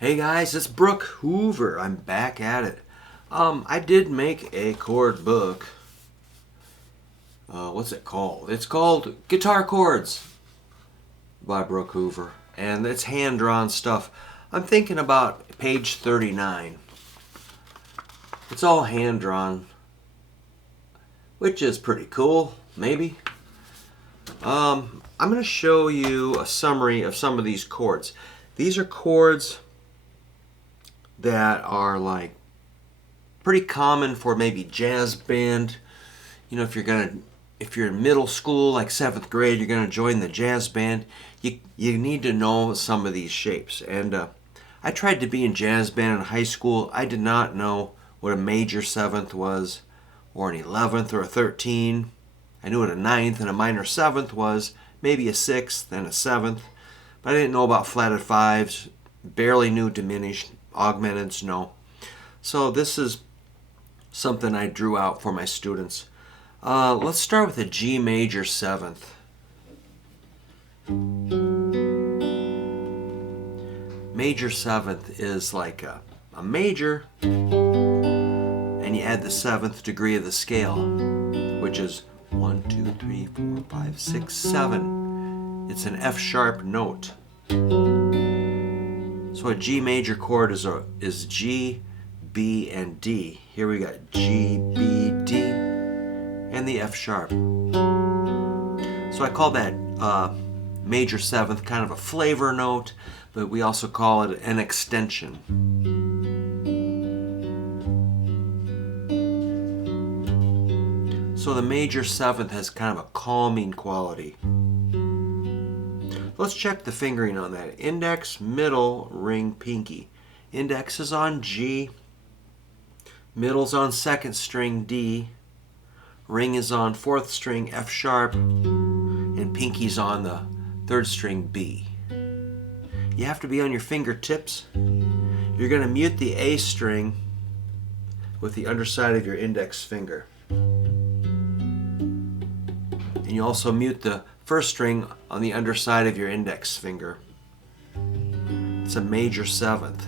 Hey guys, it's Brook Hoover. I'm back at it. I did make a chord book. What's it called? It's called Guitar Chords by Brook Hoover, and it's hand-drawn stuff. I'm thinking about page 39. It's all hand-drawn, which is pretty cool, maybe. I'm going to show you a summary of some of these chords. These are chords that are like pretty common for maybe jazz band. You know, if you're in middle school, like 7th grade, you're gonna join the jazz band. You need to know some of these shapes. And I tried to be in jazz band in high school. I did not know what a major 7th was, or an 11th, or a 13. I knew what a 9th and a minor 7th was, maybe a 6th and a 7th, but I didn't know about flatted 5s. Barely knew diminished, augmenteds, no. So this is something I drew out for my students. Let's start with a G major 7th. Major 7th is like a major, and you add the 7th degree of the scale, which is 1, 2, 3, 4, 5, 6, 7. It's an F sharp note. So a G major chord is G, B, and D. Here we got G, B, D, and the F sharp. So I call that major 7th kind of a flavor note, but we also call it an extension. So the major 7th has kind of a calming quality. Let's check the fingering on that. Index, middle, ring, pinky. Index is on G. Middle's on 2nd string D. Ring is on 4th string F sharp. And pinky's on the 3rd string B. You have to be on your fingertips. You're going to mute the A string with the underside of your index finger. And you also mute the 1st string on the underside of your index finger. It's a major 7th.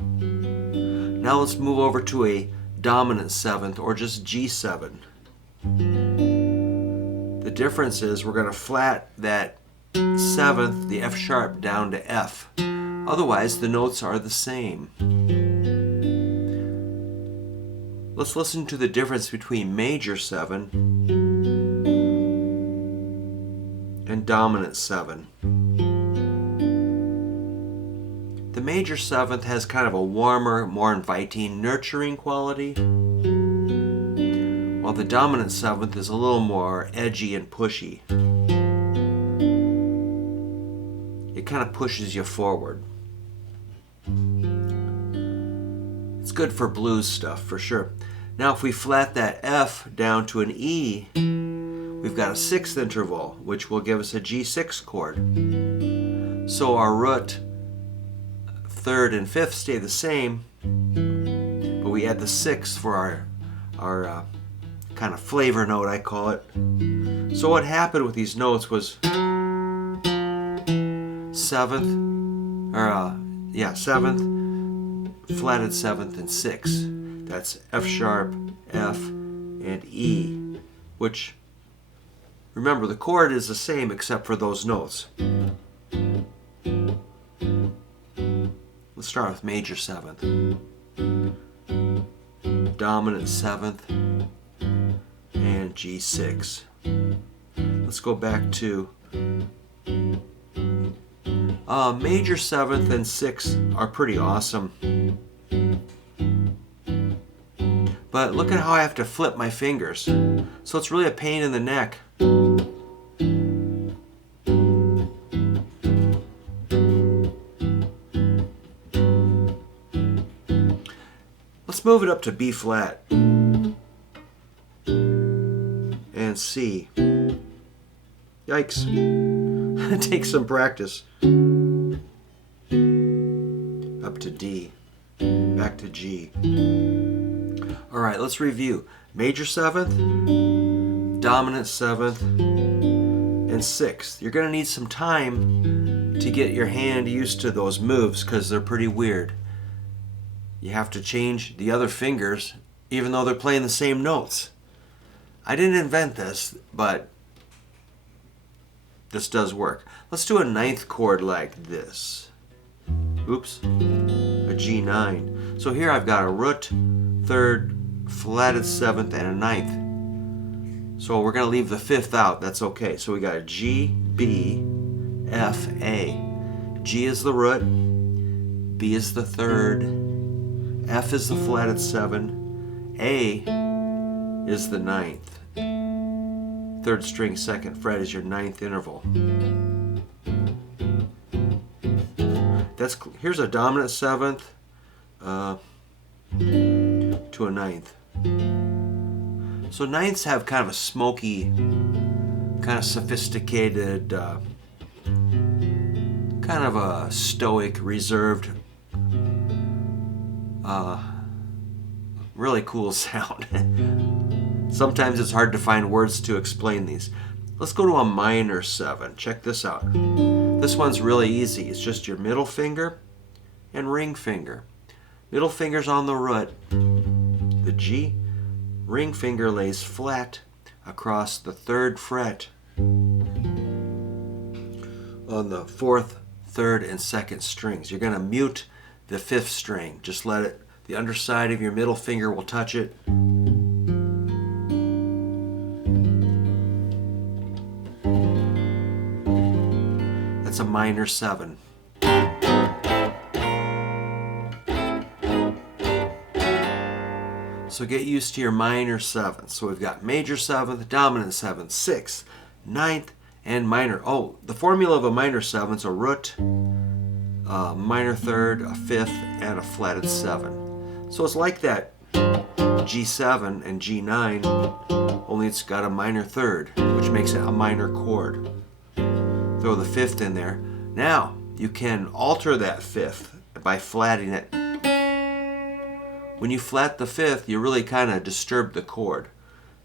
Now let's move over to a dominant 7th, or just G7. The difference is we're going to flat that 7th, the F sharp, down to F. Otherwise, the notes are the same. Let's listen to the difference between major 7 and dominant 7. The major 7th has kind of a warmer, more inviting, nurturing quality, while the dominant 7th is a little more edgy and pushy. It kind of pushes you forward. It's good for blues stuff, for sure. Now if we flat that F down to an E, we've got a 6th interval, which will give us a G6 chord. So our root, 3rd and 5th stay the same, but we add the 6th for our kind of flavor note, I call it. So what happened with these notes was 7th, 7th, flatted 7th, and 6th. That's F sharp, F, and E, which, remember, the chord is the same except for those notes. Let's start with major 7th. Dominant 7th and G6. Let's go back to major 7th and 6 are pretty awesome. But look at how I have to flip my fingers. So it's really a pain in the neck. Let's move it up to B flat and C. Yikes. It takes some practice. Up to D. Back to G. Alright, let's review. Major 7th, dominant 7th, and 6th. You're going to need some time to get your hand used to those moves because they're pretty weird. You have to change the other fingers even though they're playing the same notes. I didn't invent this, but this does work. Let's do a ninth chord like this. Oops, a G9. So here I've got a root, third, flatted seventh, and a ninth. So we're going to leave the fifth out. That's okay. So we got a G, B, F, A. G is the root, B is the third, F is the flatted seven, A is the ninth. Third string, second fret is your ninth interval. Here's a dominant seventh to a ninth. So ninths have kind of a smoky, kind of sophisticated, kind of a stoic, reserved, really cool sound. Sometimes it's hard to find words to explain these. Let's go to a minor 7. Check this out. This one's really easy. It's just your middle finger and ring finger. Middle finger's on the root, the G. Ring finger lays flat across the third fret on the fourth, third, and second strings. You're going to mute the fifth string. Just let it, the underside of your middle finger will touch it. That's a minor 7. So get used to your minor 7th. So we've got major 7th, dominant 7th, 6th, 9th, and minor. Oh, the formula of a minor 7th's a root, a minor third, a fifth, and a flatted 7. So it's like that G7 and G9, only it's got a minor third, which makes it a minor chord. Throw the fifth in there. Now, you can alter that fifth by flatting it. When you flat the fifth, you really kind of disturb the chord.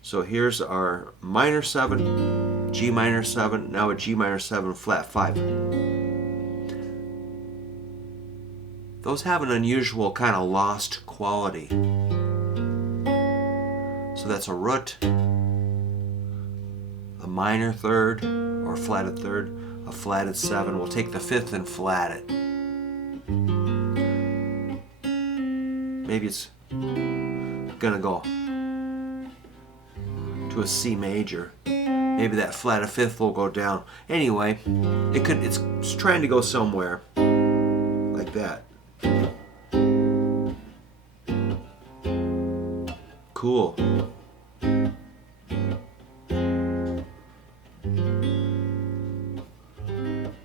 So here's our minor 7, G minor 7, now a G minor 7, flat 5. Those have an unusual kind of lost quality. So that's a root, a minor third, or flatted third, a flatted 7. We'll take the fifth and flat it. Maybe it's gonna go to a C major. Maybe that flatted fifth will go down. Anyway, it's trying to go somewhere like that. Cool.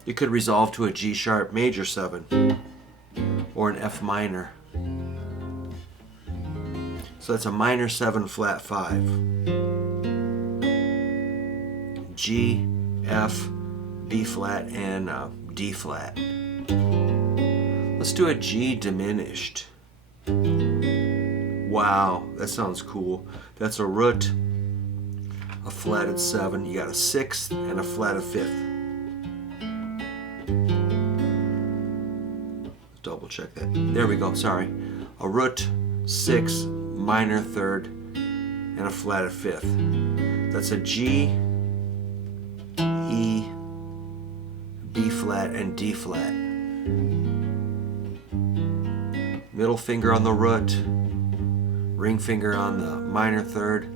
It could resolve to a G sharp major 7 or an F minor. So that's a minor 7 flat 5. G, F, B flat, and D flat. Let's do a G diminished. Wow, that sounds cool. That's a root, a flatted 7. You got a 6th and a flatted 5th. Double check that. There we go, sorry. A root, 6, minor 3rd, and a flatted 5th. That's a G, E, B flat, and D flat. Middle finger on the root, ring finger on the minor 3rd.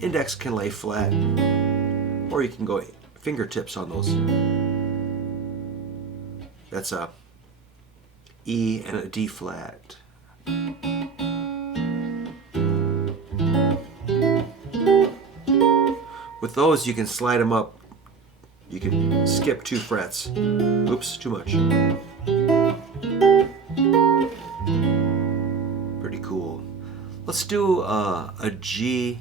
Index can lay flat, or you can go fingertips on those. That's a E and a D flat. With those, you can slide them up. You can skip 2 frets. Oops, too much. Pretty cool. Let's do a G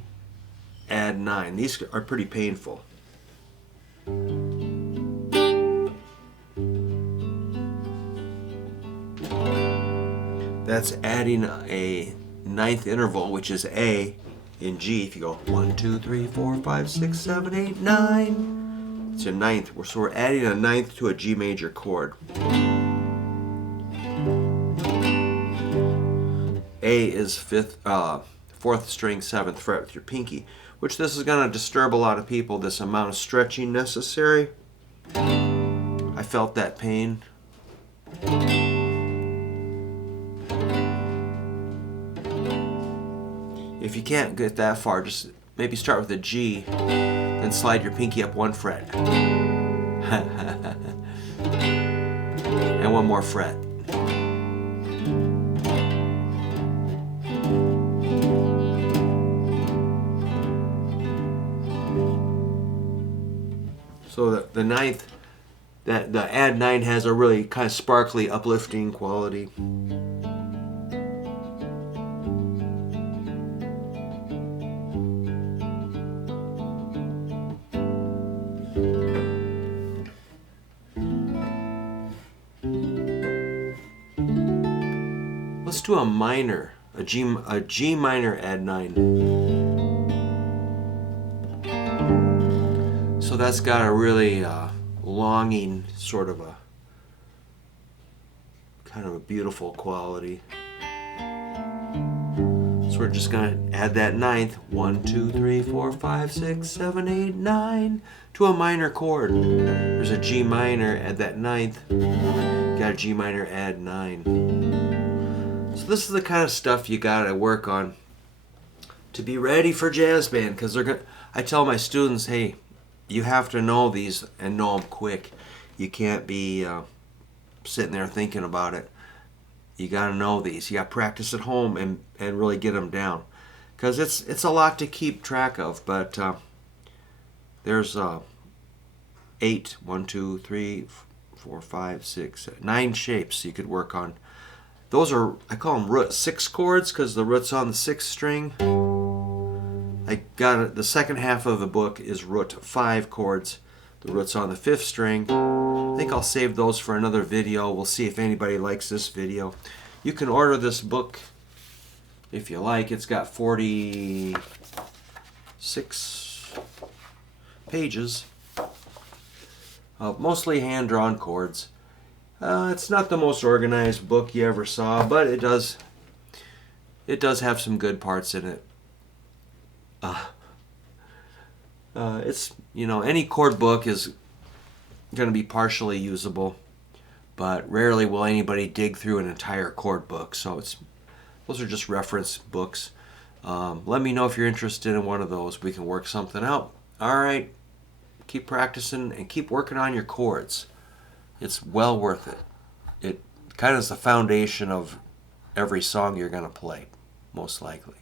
add 9. These are pretty painful. That's adding a 9th interval, which is A in G. If you go 1, 2, 3, 4, 5, 6, 7, 8, 9, It's a ninth. So we're adding a ninth to a G major chord. A is fourth string, 7th fret with your pinky, which this is going to disturb a lot of people, this amount of stretching necessary. I felt that pain. If you can't get that far, just maybe start with a G, then slide your pinky up 1 fret. And 1 more fret. So the ninth, the add 9 has a really kind of sparkly, uplifting quality. Let's do a minor, a G minor add 9. So that's got a really longing, sort of a kind of a beautiful quality. So we're just gonna add that ninth, 1, 2, 3, 4, 5, 6, 7, 8, 9, to a minor chord. There's a G minor, add that ninth. Got a G minor, add 9. So this is the kind of stuff you gotta work on to be ready for jazz band, because I tell my students, hey, you have to know these and know them quick. You can't be sitting there thinking about it. You got to know these. You got to practice at home and really get them down, because it's a lot to keep track of. But there's 8, 1, 2, 3, 4, 5, 6, 9 shapes you could work on. Those are, I call them root 6 chords, because the root's on the 6th string. I got it. The second half of the book is root 5 chords. The root's on the 5th string. I think I'll save those for another video. We'll see if anybody likes this video. You can order this book if you like. It's got 46 pages, mostly hand-drawn chords. It's not the most organized book you ever saw, but it does have some good parts in it. It's, any chord book is going to be partially usable, but rarely will anybody dig through an entire chord book. So those are just reference books. Let me know if you're interested in one of those. We can work something out. All right, keep practicing and keep working on your chords. It's well worth it. It kind of is the foundation of every song you're going to play, most likely.